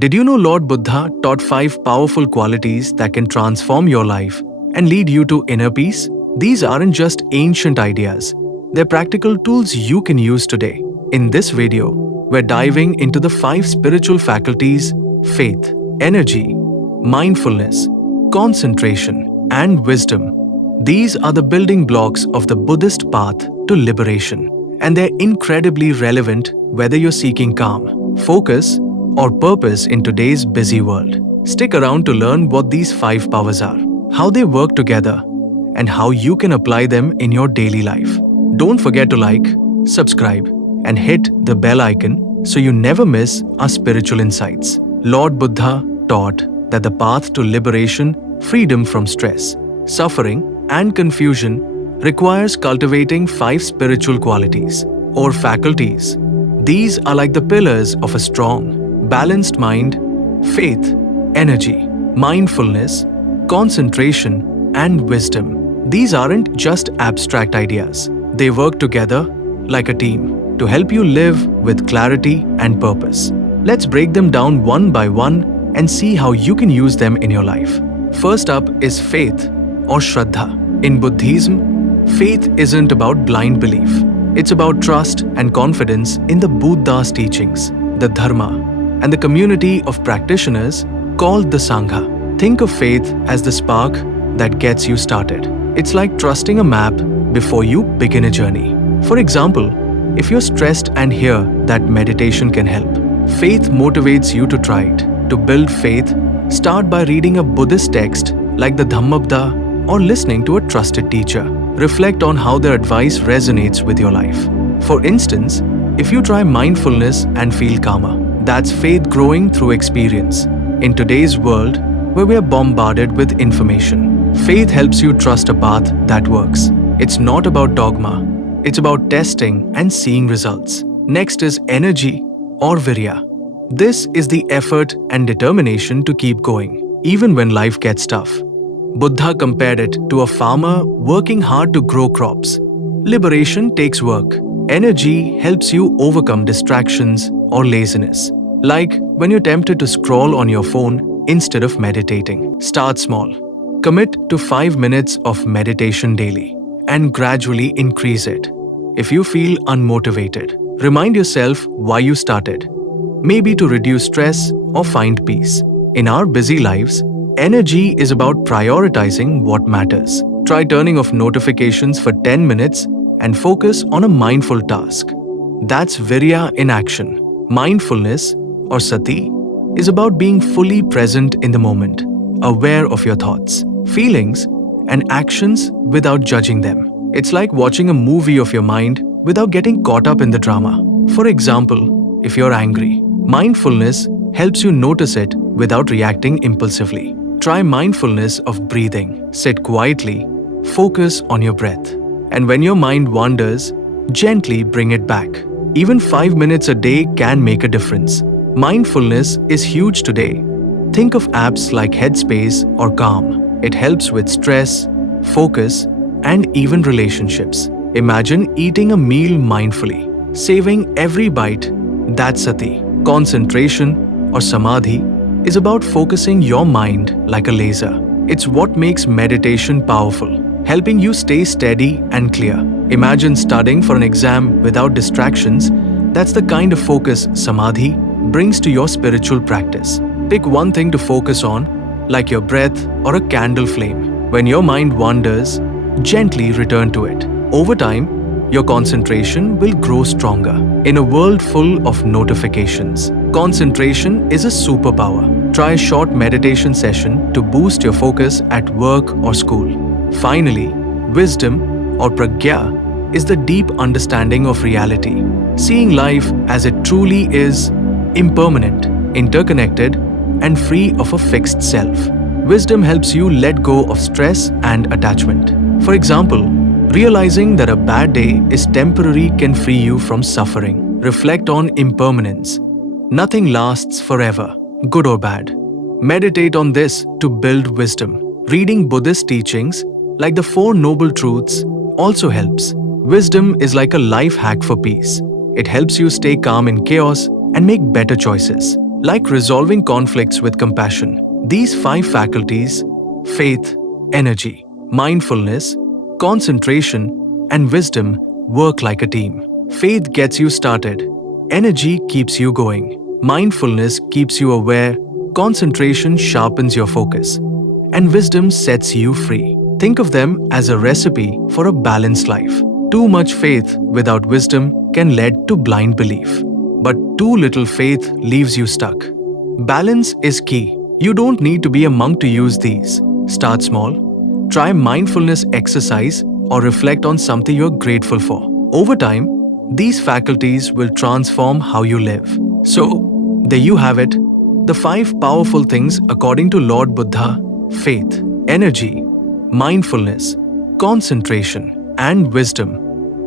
Did you know Lord Buddha taught 5 powerful qualities that can transform your life and lead you to inner peace? These aren't just ancient ideas, they're practical tools you can use today. In this video, we're diving into the 5 spiritual faculties: faith, energy, mindfulness, concentration, and wisdom. These are the building blocks of the Buddhist path to liberation, and they're incredibly relevant whether you're seeking calm, focus, or purpose in today's busy world. Stick around to learn what these 5 powers are, how they work together, and how you can apply them in your daily life. Don't forget to like, subscribe, and hit the bell icon so you never miss our spiritual insights. Lord Buddha taught that the path to liberation, freedom from stress, suffering, and confusion requires cultivating 5 spiritual qualities or faculties. These are like the pillars of a strong, balanced mind: faith, energy, mindfulness, concentration, and wisdom. These aren't just abstract ideas. They work together like a team to help you live with clarity and purpose. Let's break them down one by one and see how you can use them in your life. First up is faith or Shraddha. In Buddhism, faith isn't about blind belief. It's about trust and confidence in the Buddha's teachings, the Dharma, and the community of practitioners called the Sangha. Think of faith as the spark that gets you started. It's like trusting a map before you begin a journey. For example, if you're stressed and hear that meditation can help, faith motivates you to try it. To build faith, start by reading a Buddhist text like the Dhammapda or listening to a trusted teacher. Reflect on how their advice resonates with your life. For instance, if you try mindfulness and feel calmer, that's faith growing through experience. In today's world, where we are bombarded with information, faith helps you trust a path that works. It's not about dogma, it's about testing and seeing results. Next is energy or Virya. This is the effort and determination to keep going, even when life gets tough. Buddha compared it to a farmer working hard to grow crops. Liberation takes work. Energy helps you overcome distractions or laziness, like when you're tempted to scroll on your phone instead of meditating. Start small. Commit to 5 minutes of meditation daily and gradually increase it. If you feel unmotivated, remind yourself why you started. Maybe to reduce stress or find peace. In our busy lives, energy is about prioritizing what matters. Try turning off notifications for 10 minutes and focus on a mindful task. That's Virya in action. Mindfulness, or Sati, is about being fully present in the moment, aware of your thoughts, feelings, and actions without judging them. It's like watching a movie of your mind without getting caught up in the drama. For example, if you're angry, mindfulness helps you notice it without reacting impulsively. Try mindfulness of breathing. Sit quietly, focus on your breath, and when your mind wanders, gently bring it back. Even 5 minutes a day can make a difference. Mindfulness is huge today. Think of apps like Headspace or Calm. It helps with stress, focus, and even relationships. Imagine eating a meal mindfully, saving every bite. That's Sati. Concentration or Samadhi is about focusing your mind like a laser. It's what makes meditation powerful, helping you stay steady and clear. Imagine studying for an exam without distractions. That's the kind of focus Samadhi brings to your spiritual practice. Pick one thing to focus on, like your breath or a candle flame. When your mind wanders, gently return to it. Over time, your concentration will grow stronger. In a world full of notifications, concentration is a superpower. Try a short meditation session to boost your focus at work or school. Finally, wisdom or Prajna is the deep understanding of reality, seeing life as it truly is, impermanent, interconnected, and free of a fixed self. Wisdom helps you let go of stress and attachment. For example, realizing that a bad day is temporary can free you from suffering. Reflect on impermanence. Nothing lasts forever, good or bad. Meditate on this to build wisdom. Reading Buddhist teachings, like the 4 Noble Truths, also helps. Wisdom is like a life hack for peace. It helps you stay calm in chaos and make better choices. like resolving conflicts with compassion. These 5 faculties, faith, energy, mindfulness, concentration, and wisdom, work like a team. Faith gets you started, energy keeps you going, mindfulness keeps you aware, concentration sharpens your focus, and wisdom sets you free. Think of them as a recipe for a balanced life. Too much faith without wisdom can lead to blind belief, but too little faith leaves you stuck. Balance is key. You don't need to be a monk to use these. Start small. Try mindfulness exercise or reflect on something you're grateful for. Over time, these faculties will transform how you live. So, there you have it. The 5 powerful things according to Lord Buddha: faith, energy, mindfulness, concentration, and wisdom.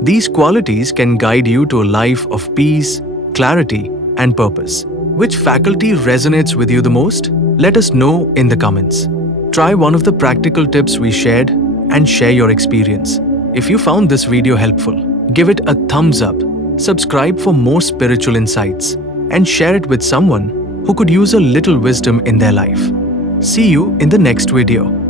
These qualities can guide you to a life of peace, clarity, and purpose. Which faculty resonates with you the most? Let us know in the comments. Try one of the practical tips we shared and share your experience. If you found this video helpful, give it a thumbs up, subscribe for more spiritual insights, and share it with someone who could use a little wisdom in their life. See you in the next video.